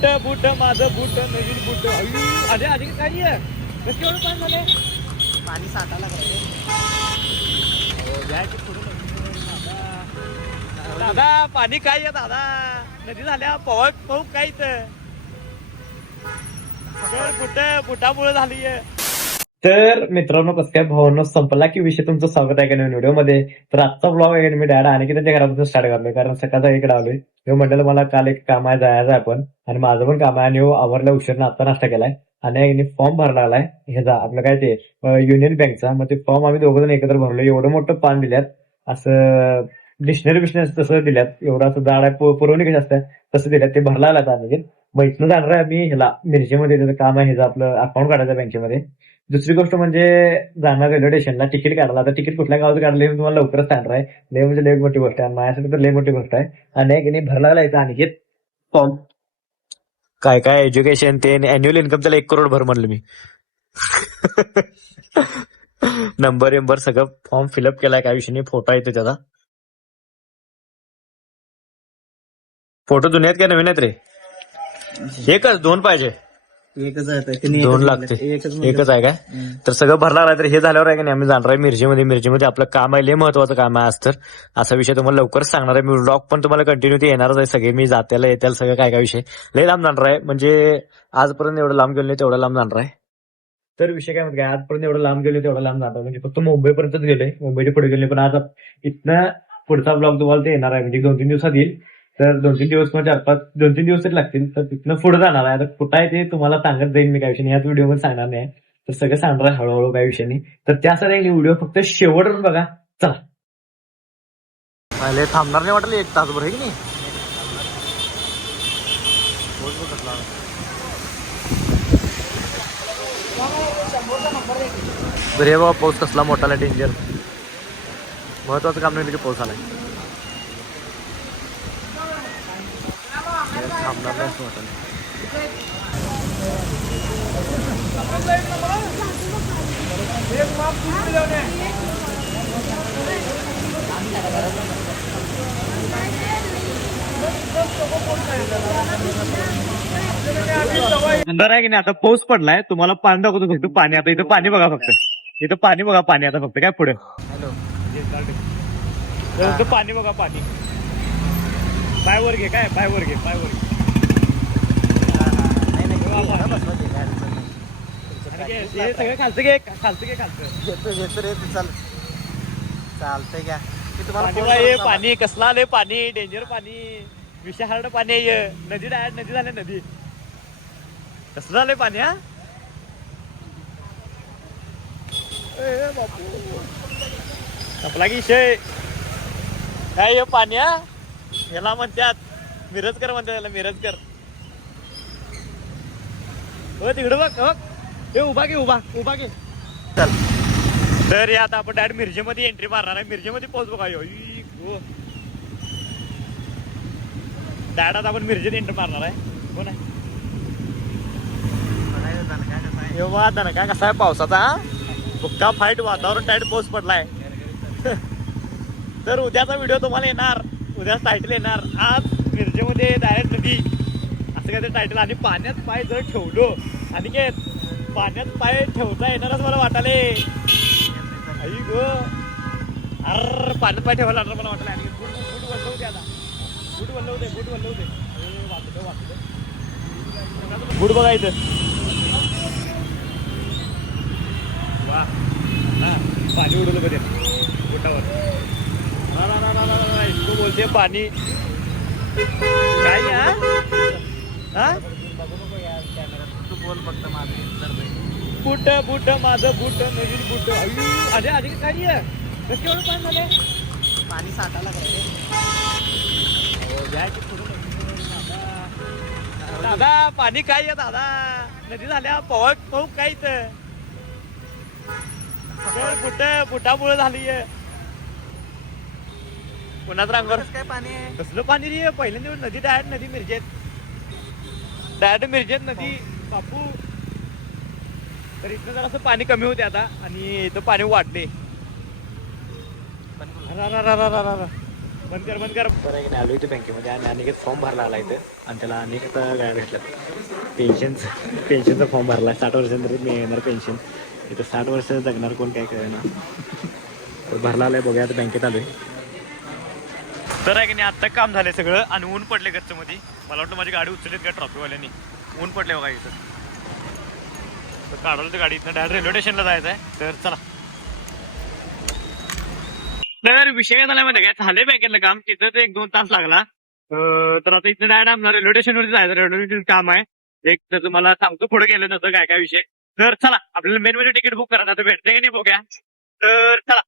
Boot माझं boot नवीन boot अरे आधी काय आहे कशी एवढं पाणी झाले पाणी साठायला दादा पाणी काय आहे दादा नदी झाल्या पाऊस पाऊस काय कुठं बुटामुळे झाली तर मित्रांनो कसं काय भावना संपला की विषय तुमचं स्वागत आहे का नवीन व्हिडिओमध्ये. तर आजचा ब्लॉग आहे मी डॅड आणि की त्यांच्या घरापासून स्टार्ट करलोय कारण सकाळचा इकडे आलोय. हे म्हटलं मला काल एक काम आहे जायचं आपण आणि माझं पण काम आहे आणि आवरला उशीर आता नाश्ता केलाय आणि फॉर्म भरला लागलाय ह्याचा आपलं काय ते युनियन बँकचा. मग ते फॉर्म आम्ही दोघं जण एकत्र भरलो. एवढं मोठं पान दिल्यात असं डिक्शनरी बिशनरी तसं दिल्यात एवढं असं जाड आहे पुरवणी कशी असतं तसं दिल्यात ते भरला लागला आम्ही. मग इथनं जाणार आहे आम्ही ह्याला मिरजेमध्ये त्याचं काम आहे ह्याचं आपलं अकाउंट काढायचं बँकेमध्ये. दुसरी गोष्ट म्हणजे जाणार रेल्वे स्टेशनला तिकीट काढला. आता तिकीट कुठल्या गावाचं काढलं हे तुम्हाला लवकरच सांगणार आहे. लय म्हणजे लय मोठी गोष्ट आहे माझ्यासाठी तर लय मोठी गोष्ट आहे. आणि भरला जायचं आणि फॉर्म काय काय एज्युकेशन ते अॅन्युअल इन्कम त्याला 1 करोड भर म्हणलं मी. नंबर सगळं फॉर्म फिलअप केलाय काय विषय नाही. फोटो येतो त्याचा. फोटो जुने आहेत काय नवीन आहेत रे. एकच 2 पाहिजे. एकच 2 लागते. एकच आहे काय तर सगळं भरला तर हे झाल्यावर आहे का नाही आम्ही जाणार आहे मिरजेमध्ये आपलं काम आहे. लय महत्वाचं काम आहे आज तर असा विषय तुम्हाला लवकरच सांगणार आहे मी. ब्लॉग पण तुम्हाला कंटिन्यू येणारच आहे. सगळे मी जात्याला येत्याला सगळं काय काय विषय लय लांब जाणार आहे. म्हणजे आजपर्यंत एवढं लांब गेलो नाही तेवढं लांब जाणार आहे. तर विषय काय म्हणते आजपर्यंत एवढं लांब गेलो तेवढं लांब जाणार म्हणजे फक्त मुंबईपर्यंतच गेलोय. मुंबईच्या पुढे गेले पण आज इथनं पुढचा ब्लॉग तुम्हाला ते येणार आहे म्हणजे 2-3 दिवसात येईल. तर 2-3 दिवस किंवा 4-5 2-3 दिवस तरी लागतील. तर तिथनं पुढे जाणार आहे. आता कुठं आहे ते तुम्हाला सांगत जाईल मी काय विषय नाही. याच व्हिडिओमध्ये सांगणार नाही तर सगळं सांगणार आहे हळूहळू काय विषय नाही. तर त्यासाठी व्हिडिओ फक्त शेवटून बघा. चला पहिले थांबणार नाही वाटलं 1 तासभर आहे की नाही. बरे बाबा पाऊस कसला मोठाला डेंजर महत्वाचं काम नाही की पाऊस आलाय. थांबणार नाही असं वाटलं. अंधार आहे की नाही. आता पाऊस पडलाय तुम्हाला पाणी दाखवतो फक्त. पाणी आता इथं पाणी बघा फक्त. इथं पाणी बघा पाणी आता फक्त काय पुढे पाणी बघा पाणी. पायवर घे काय पायवर घे पायवर घे. सगळं खालचं घे खालचं घे खालचं चालतंय का पाणी कसला आलंय पाणी डेंजर पाणी विषाहार्ड पाणी आहे. नदी नदी झाली नदी कसलं झालंय पाणी. हा आपला की विषय काय हे पाणी. हा याला म्हणतात मिरजकर म्हणतात याला मिरजकर. हो तिकडं बघ बघ हे उभा घे चल. तर या आता आपण डायरेक्ट मिरजेमध्ये एंट्री मारणार आहे. मिरजेमध्ये पाऊस बघा डायरेक्ट आता आपण मिरजेत एंट्री मारणार आहे. हो ना काय कसा आहे पावसाचा बुक्का फाईट वातावरण टाईट पाऊस पडलाय. तर उद्याचा व्हिडिओ तुम्हाला येणार. उद्या टायटल येणार आज मिरजेमध्ये डायरेक्ट नदी असं काय ते टायटल. आणि पाण्यात पाय जर ठेवलो आणि काय पाण्यात पाय ठेवता येणारच मला वाटाले. आई गो अर पाण्यात पाय ठेवायला मला वाटलं. आणि बूट वल्लवते आता बूट वल्लवते बूट बघा इथं. वा पाणी उडवलं कधी बोटावर. इतकं बोलते पाणी काय बोल फक्त बुट माझं बुट नवीन बुट अरे आधी काय आहे कसं एवढं पाणी झाले. पाणी साठायला दादा पाणी काय आहे दादा नदी झाल्या पाऊस काय बुटामुळे झाली पुन्हा अंगावर काय पाणी आहे. कसलं पाणी रे पहिल्यांदा नदी डायरेक्ट मिरजेत नदी बापू. तर इथं जरा असं पाणी कमी होते आता आणि इथं पाणी वाढले. बंद कर बरं आहे की नाही, आलो इथे बँकेमध्ये आणि अनेक फॉर्म भरला आला इथं आणि त्याला अनेक गाड्या भेटल्यात. पेन्शनचा फॉर्म भरला 60 वर्षांनंतर मिळणार पेन्शन. इथं 60 वर्ष जगणार कोण काय कळेना. तर भरला आलाय, बघूया आता बँकेत आलोय. तर आहे की नाही आत्ता काम झालंय सगळं आणि ऊन पडले गच्चमध्ये. मला वाटतं माझी गाडी उचललीत का ट्रॉफीवाल्यांनी. ऊन पडले बघा इथं. तर काढवलं तर गाडी इथं डायरेक्ट रेल्वे स्टेशनला जायचं आहे. तर चला. तर विषय काय झाला माहिती काय, झालंय बँकेतलं काम तिथं ते 1-2 तास लागला. तर आता इथं डायरेक्ट आमला रेल्वे स्टेशनवरती जायचं. रेल्वे स्टेशन काम आहे एक, तर तुम्हाला सांगतो पुढे गेलं नसतं काय काय विषय. तर चला आपल्याला मेन मध्ये तिकीट बुक करा, आता भेटते की नाही बघूया. तर चला.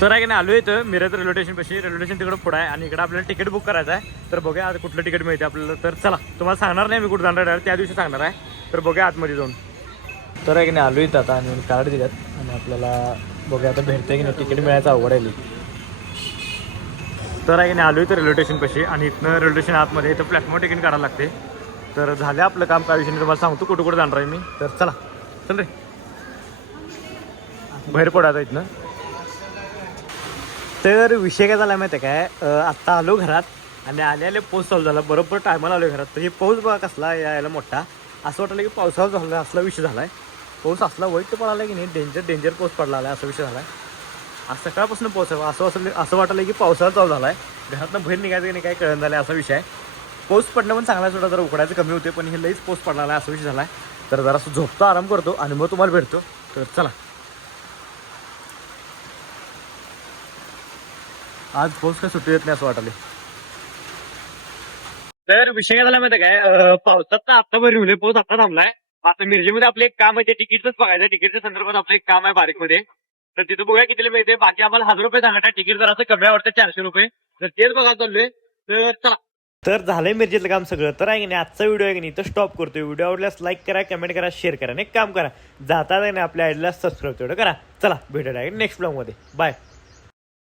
तर आहे की नाही, आलो इथं मिरज रेल्वे स्टेशन पाशी. रेल्वे स्टेशन तिकडे पुढे आहे आणि इकडे आपल्याला तिकीट बुक करायचं आहे. तर बघूया आता कुठलं तिकीट मिळते आपल्याला. तर चला, तुम्हाला सांगणार नाही मी कुठं जाणार आहे, त्या दिवशी सांगणार आहे. तर बघूया आतमध्ये जाऊन. तर आहे की नाही, आलो इथं आता आणि कार्ड दिल्यात आणि आपल्याला बघूया आता भेटते की नाही. तिकीट मिळायचं अवघड आहे. तर आहे की नाही, आलो इथं रेल्वे स्टेशन पाशी आणि इथनं रेल्वे स्टेशन आतमध्ये इथं प्लॅटफॉर्म तिकीट काढायला लागते. तर झालं आपलं काम, काय विषयी तुम्हाला सांगतो कुठं कुठं जाणार आहे मी. तर चला चल रे, बाहेर पडायचं इथनं. तर विषय काय झाला माहिती आहे काय, आत्ता आलो घरात आणि आले पाऊस चालू झाला. बरोबर टायमाला आलो घरात. तर हे पाऊस बघा कसला यायला मोठा. असं वाटलं की पावसाळा झाला असला विषय झाला आहे. पाऊस असला वाईट पडायला की नाही, डेंजर पाऊस पडला आहे असा विषय झाला आहे. आज सकाळपासून पाऊस आहे. असं वाटलं की पावसाळा चालू झाला आहे. घरातनं बाहेर निघायचं की नाही काय कळण झालं असा विषय आहे. पाऊस पडणं पण चांगला सोडा, जरा उकडायचं कमी होते, पण हे लईच पाऊस पडला आहे असा विषय झाला आहे. तर जरा झोपतो, आराम करतो आणि मग तुम्हाला भेटतो. तर चला. आज पाऊस काय सुट्टी येत नाही असं वाटले. तर विषय काय झाला माहिती काय, पावसात तर आता बरी होईल, पाऊस आता थांबलाय. आता मिरजेमध्ये आपलं एक काम आहे, ते तिकीटच बघायचं. तिकीटच्या संदर्भात आपलं एक काम आहे बारीक मध्ये. तर तिथं बघूया कितीला मिळते. बाकी आम्हाला 1000 रुपये सांगतात. तिकीट जर असं कमी आवडतं 400 रुपये. तर तेच बघा चाललोय. तर चला. तर झालंय मिरजेतलं काम सगळं. तर आहे की नाही, आजचा व्हिडिओ आहे की नाही तर स्टॉप करतोय. व्हिडिओ आवडल्यास लाईक करा, कमेंट करा, शेअर करा आणि एक काम करा, जाता नाही आपल्या आयडीला सबस्क्राईब तेवढं करा. चला भेटूया नेक्स्ट ब्लॉग मध्ये. बाय.